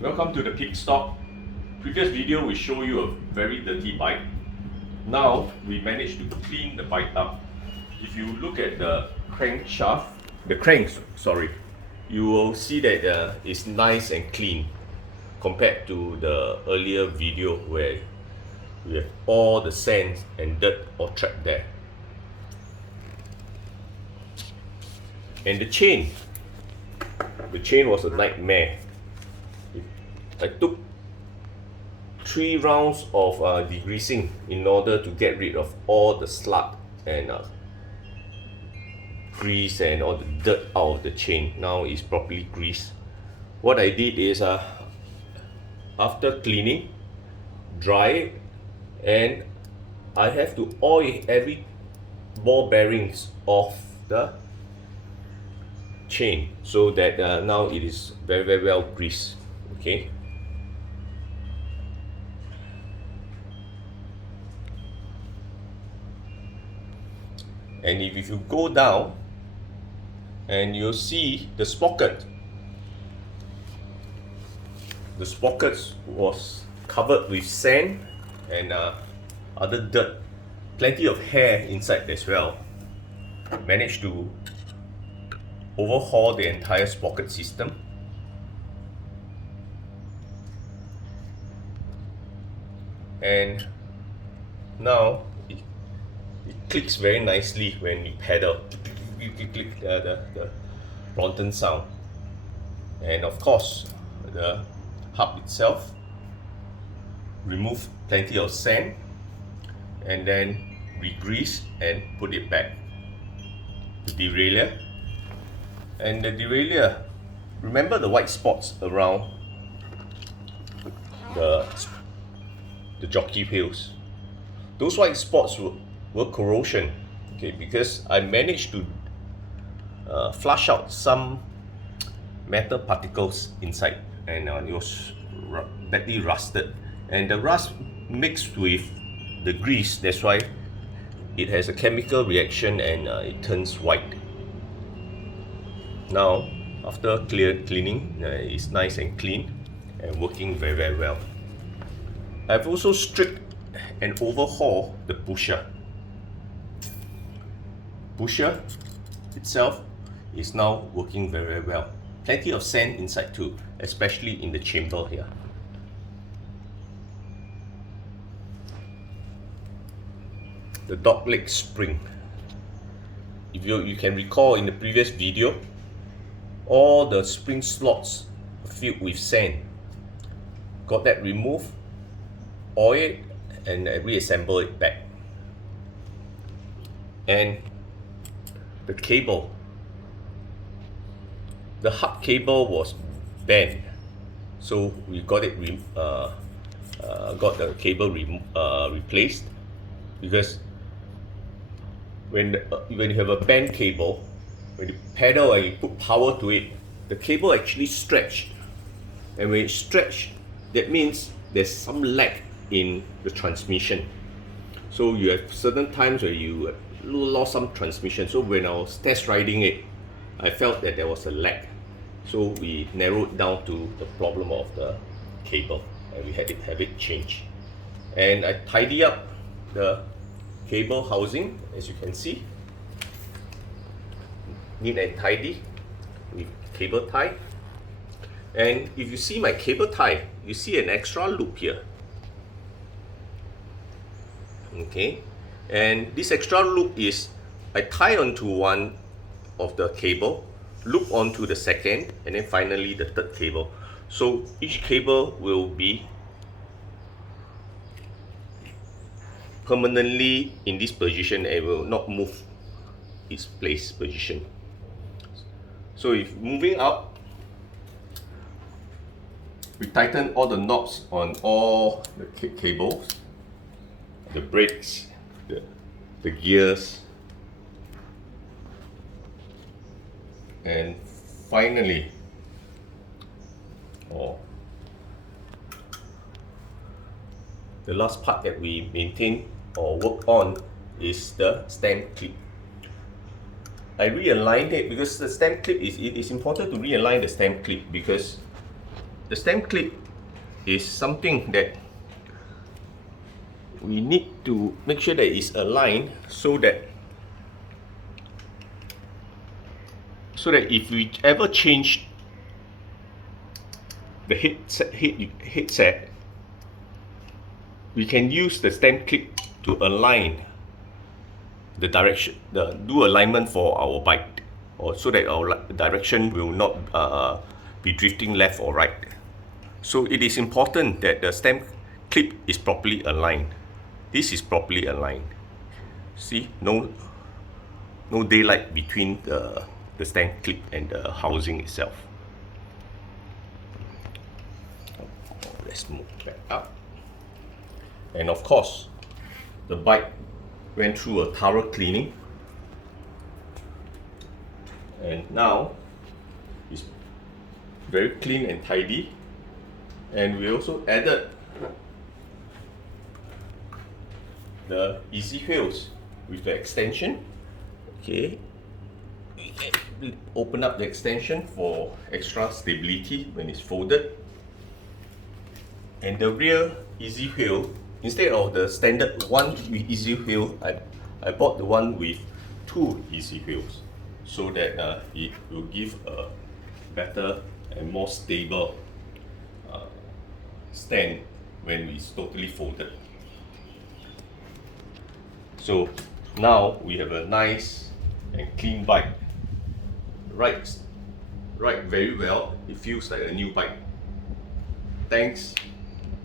Welcome to the pit stop. Previous video we show you a very dirty bike. Now we managed to clean the bike up. If you look at the crankshaft, the cranks, sorry, you will see that it's nice and clean compared to the earlier video where we have all the sand and dirt all trapped there. And the chain was a nightmare. I took 3 rounds of degreasing in order to get rid of all the slug and grease and all the dirt out of the chain. Now it's properly greased. What I did is after cleaning, dry it, and I have to oil every ball bearings of the chain so that now it is very well greased. Okay. And if you go down and you'll see the sprocket. The sprockets was covered with sand and other dirt. Plenty of hair inside as well. Managed to overhaul the entire sprocket system. And now it clicks very nicely when you pedal. The Brompton sound. And of course, the hub itself, remove plenty of sand and then re-grease and put it back. The derailleur, and the derailleur, remember the white spots around the jockey wheels. Those white spots were corrosion, okay, because I managed to flush out some metal particles inside, and it was badly rusted, and the rust mixed with the grease, that's why it has a chemical reaction and it turns white. Now after cleaning, it's nice and clean and working very well. I've also stripped and overhauled the pusher. Pusher itself is now working very well. Plenty of sand inside too, especially in the chamber here. The dog leg spring. If you can recall in the previous video, all the spring slots filled with sand. Got that removed, oil it, and reassemble it back. And the cable, the hub cable was bent, so we got it got the cable replaced, because when you have a bent cable, when you pedal and you put power to it, the cable actually stretched, and when it stretched, that means there's some lag in the transmission. So you have certain times where you lost some transmission. So when I was test riding it, I felt that there was a lag. So we narrowed down to the problem of the cable, and we had to have it changed. And I tidy up the cable housing, as you can see, neat and tidy with cable tie. And if you see my cable tie, you see an extra loop here. Okay, and this extra loop is, I tie onto one of the cable, loop onto the second, and then finally the third cable. So each cable will be permanently in this position and will not move its place position. So if moving up, we tighten all the knobs on all the cables, the brakes, the gears, and finally, the last part that we maintain or work on is the stem clip. I realigned it because the stem clip is important to realign the stem clip, because the stem clip is something that we need to make sure that it's aligned so that if we ever change the headset, we can use the stem clip to align the direction, do alignment for our bike, or so that our direction will not be drifting left or right. So it is important that the stem clip is properly aligned. This is properly aligned. See, no daylight between the stem clip and the housing itself. Let's move back up. And of course, the bike went through a thorough cleaning, and now it's very clean and tidy. And we also added the easy wheels with the extension. Okay, we can open up the extension for extra stability when it's folded. And the rear easy wheel, instead of the standard one easy wheel, I bought the one with 2 easy wheels, so that it will give a better and more stable stand when it's totally folded. So now we have a nice and clean bike. Rides very well. It feels like a new bike. Thanks.